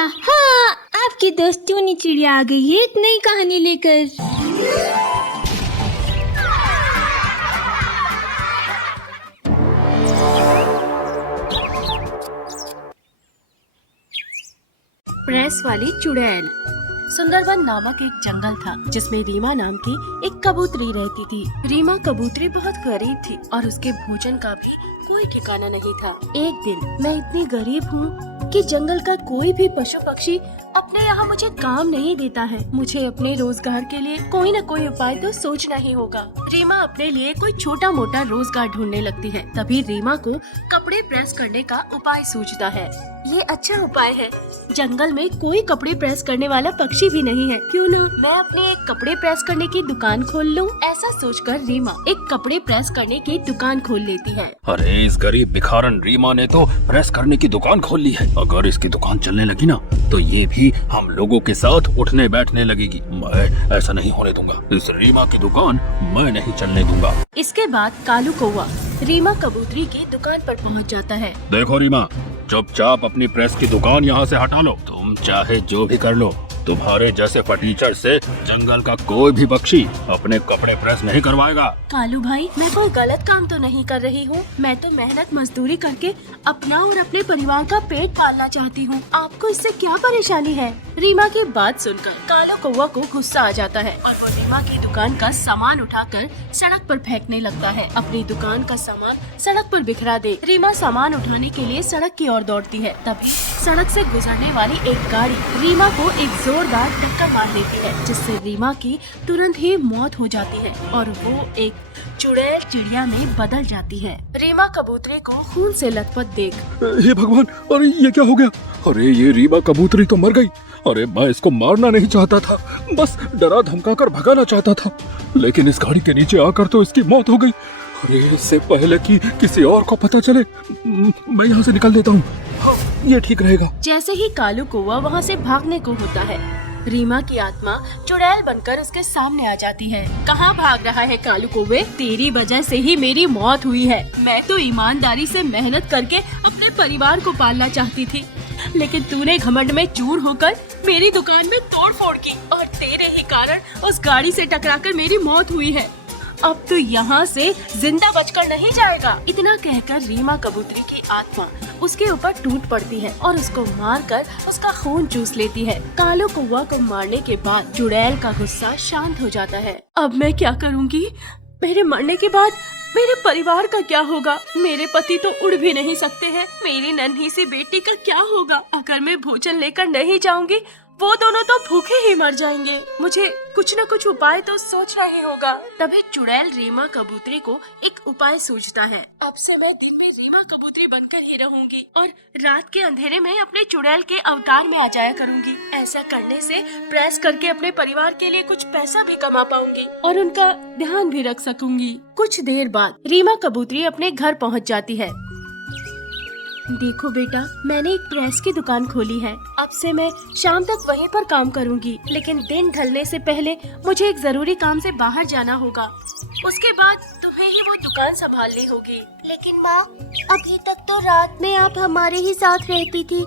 चिड़िया। हाँ, आपकी दोस्त टूनी चिड़िया आ गई है एक नई कहानी लेकर। प्रेस वाली चुड़ैल। सुंदरबन नामक एक जंगल था जिसमें रीमा नाम की एक कबूतरी रहती थी। रीमा कबूतरी बहुत गरीब थी और उसके भोजन का भी कोई ठिकाना नहीं था। एक दिन मैं इतनी गरीब हूँ कि जंगल का कोई भी पशु पक्षी अपने यहाँ मुझे काम नहीं देता है। मुझे अपने रोजगार के लिए कोई न कोई उपाय तो सोचना ही होगा। रीमा अपने लिए कोई छोटा मोटा रोजगार ढूंढने लगती है। तभी रीमा को कपड़े प्रेस करने का उपाय सूझता है। ये अच्छा उपाय है, जंगल में कोई कपड़े प्रेस करने वाला पक्षी भी नहीं है, क्यों ना मैं अपनी एक कपड़े प्रेस करने की दुकान खोल लूं। ऐसा सोचकर रीमा एक कपड़े प्रेस करने की दुकान खोल लेती है। अरे इस गरीब भिखारन रीमा ने तो प्रेस करने की दुकान खोल ली है। अगर इसकी दुकान चलने लगी ना तो ये भी हम लोगों के साथ उठने बैठने लगेगी। मैं ऐसा नहीं होने दूंगा। इस रीमा की दुकान मैं नहीं चलने दूंगा। इसके बाद कालू कौवा रीमा कबूतरी की दुकान पर पहुंच जाता है। देखो रीमा, चुपचाप अपनी प्रेस की दुकान यहाँ से हटा लो। तुम चाहे जो भी कर लो, तुम्हारे जैसे फटीचर से जंगल का कोई भी पक्षी अपने कपड़े प्रेस नहीं करवाएगा। कालू भाई, मैं कोई गलत काम तो नहीं कर रही हूँ। मैं तो मेहनत मजदूरी करके अपना और अपने परिवार का पेट पालना चाहती हूँ। आपको इससे क्या परेशानी है? रीमा की बात सुनकर कालू कौवा को गुस्सा आ जाता है और वो रीमा की दुकान का सामान उठाकर सड़क पर फेंकने लगता है। अपनी दुकान का सामान सड़क पर बिखरा दे रीमा सामान उठाने के लिए सड़क की ओर दौड़ती है। तभी सड़क से गुजरने वाली एक गाड़ी रीमा को एक जोरदार टक्कर मार देती है, जिससे रीमा की तुरंत ही मौत हो जाती है और वो एक चुड़ैल चिड़िया में बदल जाती है। रीमा कबूतरी को खून से लथपथ देख, हे भगवान, अरे ये क्या हो गया? अरे ये रीमा कबूतरी तो मर गई। अरे मैं इसको मारना नहीं चाहता था, बस डरा धमका कर भगाना चाहता था, लेकिन इस गाड़ी के नीचे आकर तो इसकी मौत हो गई। अरे इससे पहले कि किसी और को पता चले, मैं यहाँ से निकल देता हूँ। हाँ, ये ठीक रहेगा। जैसे ही कालू कौवा वहाँ से भागने को होता है, रीमा की आत्मा चुड़ैल बनकर उसके सामने आ जाती है। कहाँ भाग रहा है कालू कौवे? तेरी वजह से ही मेरी मौत हुई है। मैं तो ईमानदारी से मेहनत करके अपने परिवार को पालना चाहती थी, लेकिन तूने घमंड में चूर होकर मेरी दुकान में तोड़ फोड़ की और तेरे ही कारण उस गाड़ी से टकराकर मेरी मौत हुई है। अब तो यहाँ से जिंदा बचकर नहीं जाएगा। इतना कहकर रीमा कबूतरी की आत्मा उसके ऊपर टूट पड़ती है और उसको मारकर उसका खून चूस लेती है। कालू कौवा को मारने के बाद चुड़ैल का गुस्सा शांत हो जाता है। अब मैं क्या करूँगी? मेरे मरने के बाद मेरे परिवार का क्या होगा? मेरे पति तो उड़ भी नहीं सकते हैं। मेरी नन्ही सी बेटी का क्या होगा? अगर मैं भोजन लेकर नहीं जाऊंगी, वो दोनों तो भूखे ही मर जाएंगे। मुझे कुछ न कुछ उपाय तो सोचना ही होगा। तभी चुड़ैल रीमा कबूतरी को एक उपाय सूझता है। अब से मैं दिन में रीमा कबूतरी बनकर ही रहूंगी और रात के अंधेरे में अपने चुड़ैल के अवतार में आ जाया करूंगी। ऐसा करने से प्रेस करके अपने परिवार के लिए कुछ पैसा भी कमा पाऊंगी और उनका ध्यान भी रख सकूंगी। कुछ देर बाद रीमा कबूतरी अपने घर पहुँच जाती है। देखो बेटा, मैंने एक प्रेस की दुकान खोली है। अब से मैं शाम तक वहीं पर काम करूंगी, लेकिन दिन ढलने से पहले मुझे एक जरूरी काम से बाहर जाना होगा। उसके बाद तुम्हें ही वो दुकान संभालनी होगी। लेकिन माँ, अभी तक तो रात में आप हमारे ही साथ रहती थी,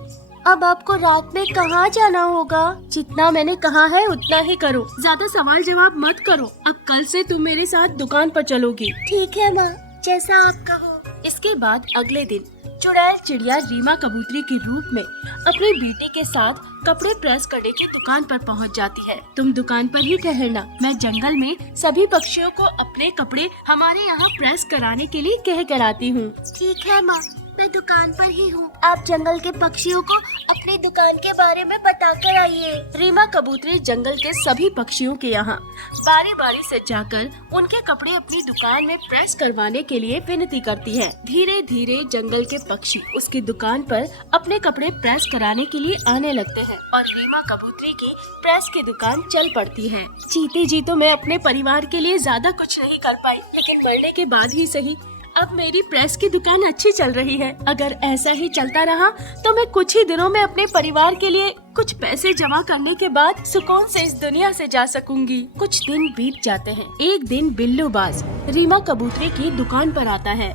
अब आपको रात में कहाँ जाना होगा? जितना मैंने कहा है उतना ही करो, ज्यादा सवाल जवाब मत करो। अब कल से तुम मेरे साथ दुकान पर चलोगी। ठीक है माँ, जैसा आप कहो। इसके बाद अगले दिन चुड़ैल चिड़िया रीमा कबूतरी के रूप में अपनी बेटी के साथ कपड़े प्रेस करने की दुकान पर पहुंच जाती है। तुम दुकान पर ही ठहरना, मैं जंगल में सभी पक्षियों को अपने कपड़े हमारे यहाँ प्रेस कराने के लिए कह कर आती हूँ। ठीक है माँ, मैं दुकान पर ही हूँ। आप जंगल के पक्षियों को अपनी दुकान के बारे में बता कर आइए। रीमा कबूतरी जंगल के सभी पक्षियों के यहाँ बारी बारी से जाकर उनके कपड़े अपनी दुकान में प्रेस करवाने के लिए विनती करती है। धीरे धीरे जंगल के पक्षी उसकी दुकान पर अपने कपड़े प्रेस कराने के लिए आने लगते हैं और रीमा कबूतरी की प्रेस की दुकान चल पड़ती है। जीते जी तो मैं अपने परिवार के लिए ज्यादा कुछ नहीं कर पाई, लेकिन मरने के बाद ही सही अब मेरी प्रेस की दुकान अच्छी चल रही है। अगर ऐसा ही चलता रहा तो मैं कुछ ही दिनों में अपने परिवार के लिए कुछ पैसे जमा करने के बाद सुकून से इस दुनिया से जा सकूंगी। कुछ दिन बीत जाते हैं। एक दिन बिल्लूबाज रीमा कबूतरी की दुकान पर आता है।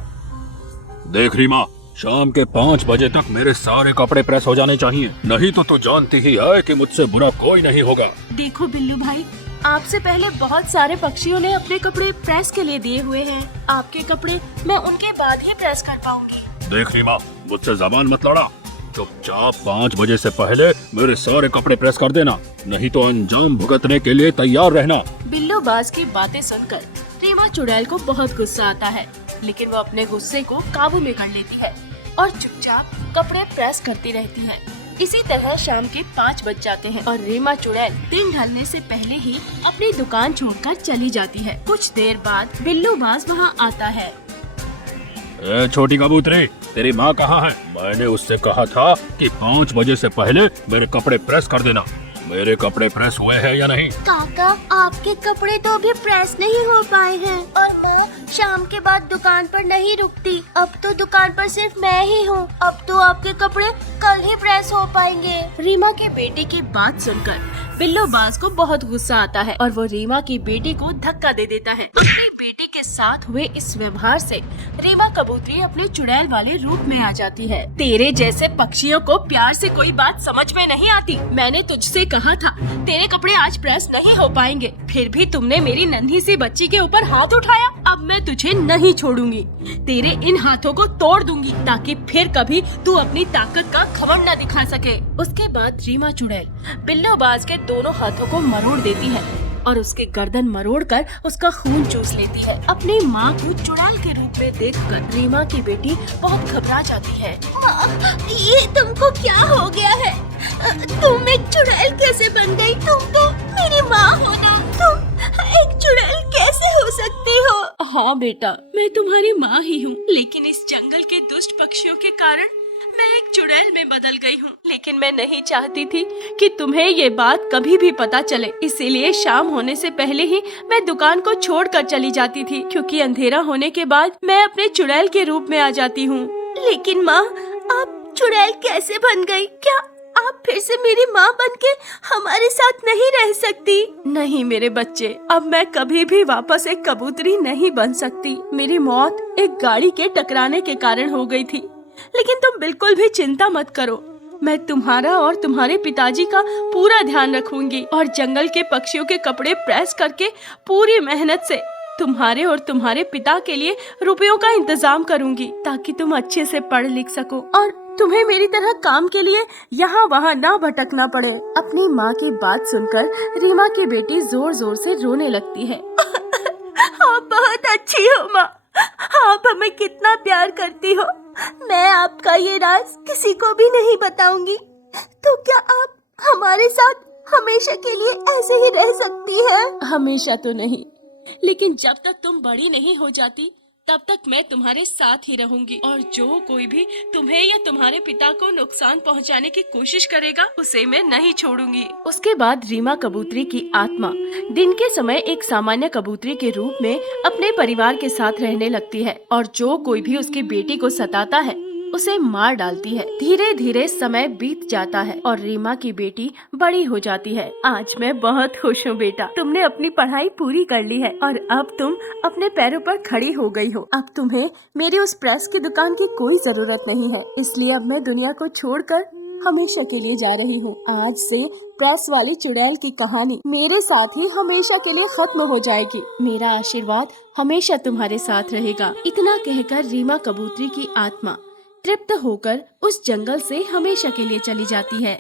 देख रीमा, शाम के 5 बजे तक मेरे सारे कपड़े प्रेस हो जाने चाहिए, नहीं तो तू जानती ही है कि मुझसे बुरा कोई नहीं होगा। देखो बिल्लू भाई, आपसे पहले बहुत सारे पक्षियों ने अपने कपड़े प्रेस के लिए दिए हुए हैं। आपके कपड़े मैं उनके बाद ही प्रेस कर पाऊंगी। देख रीमा, मुझसे जबान मत लड़ा। चुपचाप 5 बजे से पहले मेरे सारे कपड़े प्रेस कर देना, नहीं तो अंजाम भुगतने के लिए तैयार रहना। बिल्लू बाज की बातें सुनकर रीमा चुड़ैल को बहुत गुस्सा आता है, लेकिन वो अपने गुस्से को काबू में कर लेती है और चुपचाप कपड़े प्रेस करती रहती है। इसी तरह शाम के 5 बज जाते हैं और रीमा चुड़ैल दिन ढलने से पहले ही अपनी दुकान छोड़कर चली जाती है। कुछ देर बाद बिल्लू बाज वहाँ आता है। ए छोटी कबूतरी, तेरी माँ कहाँ है? मैंने उससे कहा था कि 5 बजे से पहले मेरे कपड़े प्रेस कर देना। मेरे कपड़े प्रेस हुए हैं या नहीं? काका, आपके कपड़े तो अभी प्रेस नहीं हो पाए हैं और माँ शाम के बाद दुकान पर नहीं रुकती। अब तो दुकान पर सिर्फ मैं ही हूँ। अब तो आपके कपड़े कल ही प्रेस हो पाएंगे। रीमा के बेटे की बात सुनकर बिल्लू बाज को बहुत गुस्सा आता है और वो रीमा की बेटी को धक्का दे देता है। अपनी बेटी के साथ हुए इस व्यवहार से रीमा कबूतरी अपने चुड़ैल वाले रूप में आ जाती है। तेरे जैसे पक्षियों को प्यार से कोई बात समझ में नहीं आती। मैंने तुझसे कहा था तेरे कपड़े आज प्रेस नहीं हो पाएंगे, फिर भी तुमने मेरी नन्ही सी बच्ची के ऊपर हाथ उठाया। अब मैं तुझे नहीं छोड़ूंगी, तेरे इन हाथों को तोड़ दूंगी ताकि फिर कभी तू अपनी ताकत का घमंड न दिखा सके। उसके बाद रीमा चुड़ैल बिल्लू बाज के दोनों हाथों को मरोड़ देती है और उसके गर्दन मरोड़कर उसका खून चूस लेती है। अपनी माँ को चुड़ैल के रूप में देखकर रीमा की बेटी बहुत घबरा जाती है। माँ, ये तुमको क्या हो गया है? तुम एक चुड़ैल कैसे बन गई? तुम तो मेरी माँ हो ना। तुम एक चुड़ैल कैसे हो सकती हो? हाँ बेटा, मैं तुम्हारी माँ ही हूँ, लेकिन इस जंगल के दुष्ट पक्षियों के कारण मैं एक चुड़ैल में बदल गई हूँ। लेकिन मैं नहीं चाहती थी कि तुम्हें ये बात कभी भी पता चले, इसीलिए शाम होने से पहले ही मैं दुकान को छोड़कर चली जाती थी, क्योंकि अंधेरा होने के बाद मैं अपने चुड़ैल के रूप में आ जाती हूँ। लेकिन माँ, आप चुड़ैल कैसे बन गई? क्या आप फिर से मेरी माँ बनके हमारे साथ नहीं रह सकती? नहीं मेरे बच्चे, अब मैं कभी भी वापस एक कबूतरी नहीं बन सकती। मेरी मौत एक गाड़ी के टकराने के कारण हो गई थी, लेकिन तुम बिल्कुल भी चिंता मत करो। मैं तुम्हारा और तुम्हारे पिताजी का पूरा ध्यान रखूंगी और जंगल के पक्षियों के कपड़े प्रेस करके पूरी मेहनत से तुम्हारे और तुम्हारे पिता के लिए रुपयों का इंतजाम करूंगी, ताकि तुम अच्छे से पढ़ लिख सको और तुम्हें मेरी तरह काम के लिए यहाँ वहाँ ना भटकना पड़े। अपनी माँ की बात सुनकर रीमा की बेटी जोर जोर से रोने लगती है। आप बहुत अच्छी हो माँ, आप हमें कितना प्यार करती हो। मैं आपका ये राज किसी को भी नहीं बताऊंगी। तो क्या आप हमारे साथ हमेशा के लिए ऐसे ही रह सकती हैं? हमेशा तो नहीं, लेकिन जब तक तुम बड़ी नहीं हो जाती तब तक मैं तुम्हारे साथ ही रहूंगी, और जो कोई भी तुम्हें या तुम्हारे पिता को नुकसान पहुंचाने की कोशिश करेगा उसे मैं नहीं छोड़ूंगी। उसके बाद रीमा कबूतरी की आत्मा दिन के समय एक सामान्य कबूतरी के रूप में अपने परिवार के साथ रहने लगती है और जो कोई भी उसकी बेटी को सताता है उसे मार डालती है। धीरे धीरे समय बीत जाता है और रीमा की बेटी बड़ी हो जाती है। आज मैं बहुत खुश हूँ बेटा, तुमने अपनी पढ़ाई पूरी कर ली है और अब तुम अपने पैरों पर खड़ी हो गई हो। अब तुम्हें मेरी उस प्रेस की दुकान की कोई जरूरत नहीं है, इसलिए अब मैं दुनिया को छोड़कर हमेशा के लिए जा रही हूँ। आज से प्रेस वाली चुड़ैल की कहानी मेरे साथ ही हमेशा के लिए खत्म हो जाएगी। मेरा आशीर्वाद हमेशा तुम्हारे साथ रहेगा। इतना कहकर रीमा कबूतरी की आत्मा तृप्त होकर उस जंगल से हमेशा के लिए चली जाती है।